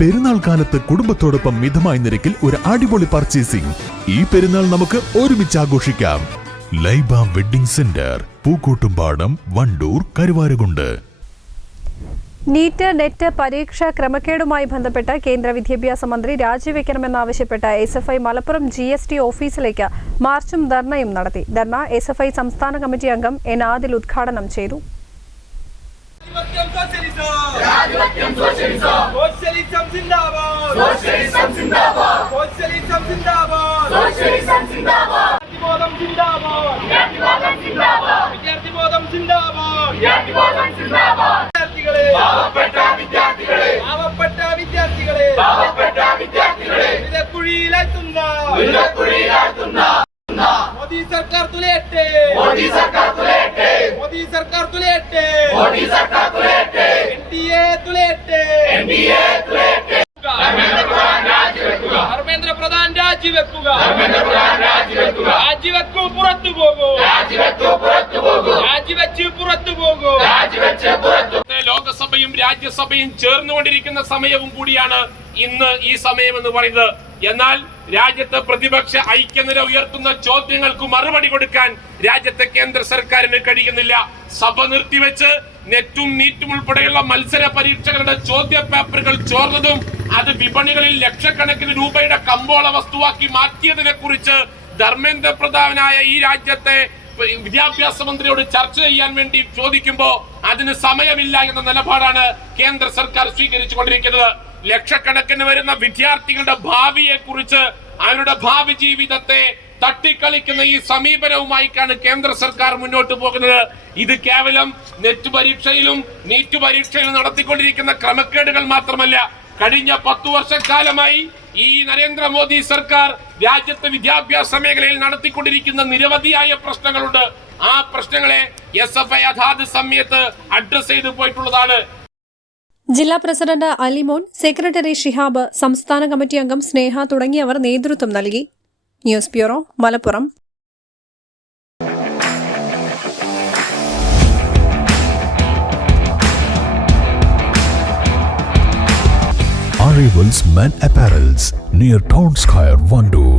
പെരുന്നാൾ കാലത്ത് കുടുംബത്തോടൊപ്പം മിതമായ നിരക്കിൽ ഒരു അടിപൊളി പർച്ചേസിംഗ് ഈ പെരുന്നാൾ നമുക്ക് ഒരുമിച്ച് ആഘോഷിക്കാം. Laiba wedding centre Pookkottumpadam Wandoor Karuvarakundu. NEET NET പരീക്ഷാ ക്രമക്കേടുമായി ബന്ധപ്പെട്ട് കേന്ദ്ര വിദ്യാഭ്യാസ മന്ത്രി രാജിവെക്കണമെന്നാവശ്യപ്പെട്ട് S F I Malappuram G S T ഓഫീസിലേക്ക് മാർച്ചും ധർണയും നടത്തി. ധർണ എസ് എഫ് ഐ സംസ്ഥാന കമ്മിറ്റി അംഗം എൻ ആദിൽ ഉദ്ഘാടനം ചെയ്തു. സോഷ്യലിസം സിന്ദാബാദ് സോഷ്യലിസം സിന്ദാബാദ് വിദ്യാർത്ഥിബോധം സിന്ദാബാദ് വിദ്യാർത്ഥിബോധം സിന്ദാബാദ് വിദ്യാർത്ഥിബോധം സിന്ദാബാദ് വിദ്യാർത്ഥികളെ. പാവപ്പെട്ട വിദ്യാർത്ഥികളെ. പാവപ്പെട്ട വിദ്യാർത്ഥികളെ. പാവപ്പെട്ട വിദ്യാർത്ഥികളെ. വിലക്കുഴിയിലെത്തുന്ന വിലക്കുഴിയിലെത്തുന്ന മോദി സർക്കാർ തുലയട്ടെ. മോദി സർക്കാർ തുലയട്ടെ. മോദി സർക്കാർ തുലയട്ടെ. മോദി സർക്കാർ തുലയട്ടെ. എൻ ഡി എ തുലയട്ടെ. എൻ ഡി എ തുലയട്ടെ ധർമ്മേന്ദ്ര പ്രധാൻ രാജിവെക്കുക. രാജിവെക്കൂ പുറത്തു പോകൂ. രാജിവെച്ച് പുറത്തു പോകൂ. ലോകസഭയും രാജ്യസഭയും ചേർന്നുകൊണ്ടിരിക്കുന്ന സമയവും കൂടിയാണ് ഇന്ന് ഈ സമയം എന്ന് പറയുന്നത്. എന്നാൽ രാജ്യത്ത് പ്രതിപക്ഷ ഐക്യനില ഉയർത്തുന്ന ചോദ്യങ്ങൾക്ക് മറുപടി കൊടുക്കാൻ രാജ്യത്തെ കേന്ദ്ര സർക്കാരിന് കഴിയുന്നില്ല. സഭ നിർത്തിവെച്ച് നെറ്റും നീറ്റും ഉൾപ്പെടെയുള്ള മത്സര പരീക്ഷകളുടെ ചോദ്യ പേപ്പറുകൾ ചോർന്നതും അത് വിപണികളിൽ ലക്ഷക്കണക്കിന് രൂപയുടെ കമ്പോള വസ്തുവാക്കി മാറ്റിയതിനെ കുറിച്ച് ധർമ്മേന്ദ്ര പ്രധാനായ ഈ രാജ്യത്തെ വിദ്യാഭ്യാസ മന്ത്രിയോട് ചർച്ച ചെയ്യാൻ വേണ്ടി ചോദിക്കുമ്പോ അതിന് സമയമില്ല എന്ന നിലപാടാണ് കേന്ദ്ര സർക്കാർ സ്വീകരിച്ചു കൊണ്ടിരിക്കുന്നത് ലക്ഷക്കണക്കിന് വരുന്ന വിദ്യാർത്ഥികളുടെ ഭാവിയെ കുറിച്ച് അവരുടെ ഭാവി ജീവിതത്തെ തട്ടിക്കളിക്കുന്ന ഈ സമീപനവുമായിട്ടാണ് കേന്ദ്ര സർക്കാർ മുന്നോട്ട് പോകുന്നത്. ഇത് കേവലം നെറ്റ് പരീക്ഷയിലും നീറ്റ് പരീക്ഷയിലും നടത്തിക്കൊണ്ടിരിക്കുന്ന ക്രമക്കേടുകൾ മാത്രമല്ല കഴിഞ്ഞ പത്തു വർഷക്കാലമായി ഈ നരേന്ദ്രമോദി സർക്കാർ രാജ്യത്തെ വിദ്യാഭ്യാസ മേഖലയിൽ നടത്തിക്കൊണ്ടിരിക്കുന്ന നിരവധിയായ പ്രശ്നങ്ങളുണ്ട്. ആ പ്രശ്നങ്ങളെ എസ് എഫ് ഐ അതാത് സമയത്ത് അഡ്രസ് ചെയ്തു പോയിട്ടുള്ളതാണ്. ജില്ലാ പ്രസിഡന്റ് അലിമോൻ സെക്രട്ടറി ഷിഹാബ് സംസ്ഥാന കമ്മിറ്റി അംഗം സ്നേഹ തുടങ്ങിയവർ നേതൃത്വം നൽകി. News bureau Malappuram. Arrivals Men Apparels near Town Square, Vandoor.